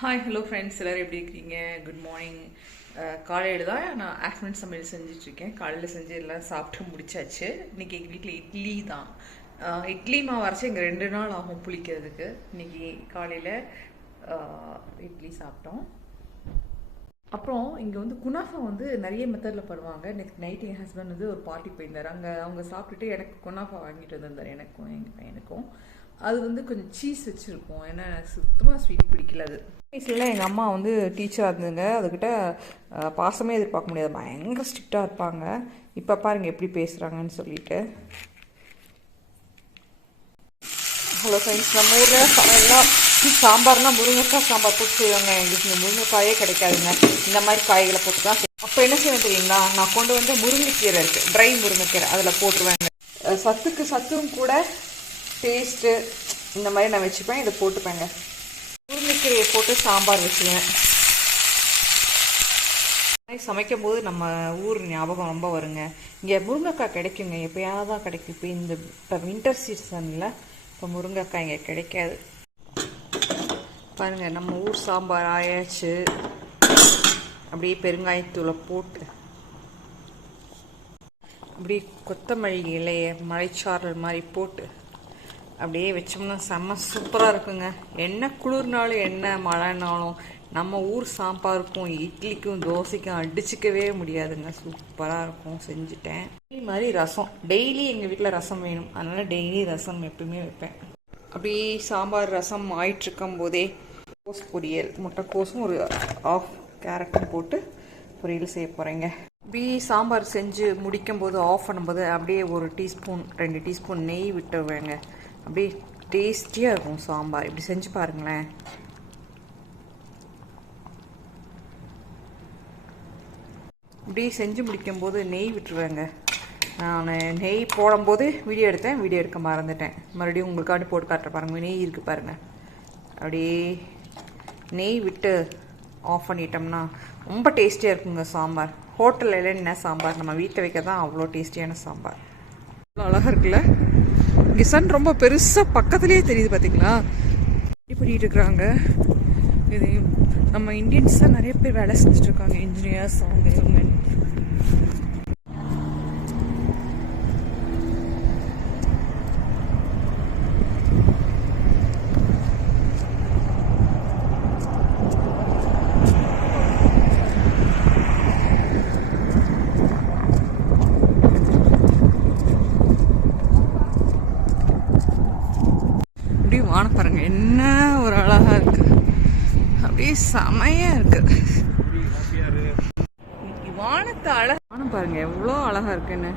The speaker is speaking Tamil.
ஹாய் ஹலோ ஃப்ரெண்ட்ஸ் எல்லோரும் எப்படி இருக்கீங்க? குட் மார்னிங் காலையில் தான் நான் ஆஃப்டர்நூன் சமையல் செஞ்சிட்ருக்கேன். காலையில் செஞ்சு எல்லாம் சாப்பிட்டு முடிச்சாச்சு. இன்றைக்கி எங்கள் வீட்டில் இட்லி தான். இட்லி மாவு அரைச்சி இங்கே ரெண்டு நாள் ஆகும் புளிக்கிறதுக்கு. இன்னைக்கு காலையில் இட்லி சாப்பிட்டோம். அப்புறம் இங்கே வந்து குனாஃபா வந்து நிறைய மெத்தடில் பண்ணுவாங்க. நெக்ஸ்ட் நைட் என் ஹஸ்பண்ட் வந்து ஒரு பார்ட்டி போயிருந்தார். அங்கே அவங்க சாப்பிட்டுட்டு எனக்கு குனாஃபா வாங்கிட்டு வந்திருந்தார். எனக்கும் எங்கள் பையனுக்கும். அது வந்து கொஞ்சம் சீஸ் வச்சுருக்கோம். ஏன்னா சுத்தமாக ஸ்வீட் பிடிக்கல அது. வயசுல எங்கள் அம்மா வந்து டீச்சராக இருந்ததுங்க அதுக்கிட்ட பாசமே எதிர்பார்க்க முடியாது. பயங்கர ஸ்ட்ரிக்டாக இருப்பாங்க. இப்போ பாருங்க எப்படி பேசுகிறாங்கன்னு சொல்லிட்டு. ஹலோ ஃப்ரெண்ட்ஸ் நம்ம ஊரில் சமையல்லாம் சாம்பார்னால் முருங்கைக்காய் சாம்பார் போட்டு செய்வாங்க. எங்களுக்கு இந்த முருங்கைக்காயே கிடைக்காதுங்க. இந்த மாதிரி காய்களை போட்டு தான் அப்போ என்ன செய்வேன் தெரியுங்களா? நான் கொண்டு வந்து முருங்கைக்கீரை இருக்குது ட்ரை முருங்கைக்கீரை அதில் போட்டுருவேங்க. சத்துக்கு சத்தும் கூட டேஸ்ட்டு இந்த மாதிரி நான் வச்சுப்பேன். இதை போட்டுப்பேங்க. முருங்கைக்கீரையை போட்டு சாம்பார் வச்சுருவேன் சமைக்கும் போது நம்ம ஊர் ஞாபகம் ரொம்ப வருங்க. இங்கே முருங்கைக்காய் கிடைக்குங்க. எப்பயாவது தான் கிடைக்கும். இப்போ இந்த இப்போ வின்டர் சீசனில் இப்போ முருங்கைக்காய் இங்கே கிடைக்காது. பாருங்கள் நம்ம ஊர் சாம்பார் ஆயாச்சு. அப்படியே பெருங்காயத்தூளை போட்டு. அப்படியே கொத்தமல்லி இலையை மலைச்சாரல் மாதிரி போட்டு. அப்படியே வச்சோம்னா செம்ம சூப்பராக இருக்குங்க. என்ன குளிர்னாலும் என்ன மழைனாலும் நம்ம ஊர் சாம்பாருக்கும் இட்லிக்கும் தோசைக்கும் அடிச்சுக்கவே முடியாதுங்க. சூப்பராக இருக்கும். செஞ்சுட்டேன். இதே மாதிரி ரசம். டெய்லி எங்கள் வீட்டில் ரசம் வேணும். அதனால் டெய்லி ரசம் எப்பவுமே வைப்பேன். அப்படியே சாம்பார் ரசம் ஆயிட்டுருக்கும் போதே கோஸ் பொரியல். முட்டைக்கோஸும் ஒரு ஆஃப் கேரட்டும் போட்டு பொரியல் செய்ய போகிறேங்க பி சாம்பார் செஞ்சு முடிக்கும் போது ஆஃப் பண்ணும்போது அப்படியே ஒரு டீஸ்பூன் ரெண்டு டீஸ்பூன் நெய் விட்டுருவேங்க. அப்படியே டேஸ்டியாக இருக்கும் சாம்பார். இப்படி செஞ்சு பாருங்களேன். அப்படியே செஞ்சு முடிக்கும் போது நெய் விட்டுருவேங்க. நான் நெய் போடும்போது வீடியோ எடுத்தேன். வீடியோ எடுக்க மறந்துட்டேன். மறுபடியும் உங்களுக்காண்டி போட்டு காட்டுற பாருங்க. நெய் இருக்குது பாருங்க. அப்படியே நெய் விட்டு ஆஃப் பண்ணிட்டோம்னா ரொம்ப டேஸ்டியாக இருக்குங்க சாம்பார். ஹோட்டலில் என்ன சாம்பார்? நம்ம வீட்டில் வைக்க தான் அவ்வளோ டேஸ்டியான சாம்பார். அவ்வளோ அழகாக இருக்குல்ல? இங்கே சன் ரொம்ப பெருசாக பக்கத்துலேயே தெரியுது பார்த்தீங்களா இப்படி பண்ணிட்டு இருக்கிறாங்க இது நம்ம இந்தியன்ஸ் தான் நிறைய பேர் வேலை செஞ்சுட்டு இருக்காங்க. இன்ஜினியர்ஸ் அவங்க இவங்க அப்படியே வானம் பாருங்க. என்ன ஒரு அழகா இருக்கு. அப்படியே செமையா இருக்கு. வானத்தை அழகா வானம் பாருங்க எவ்வளோ அழகா இருக்குன்னு.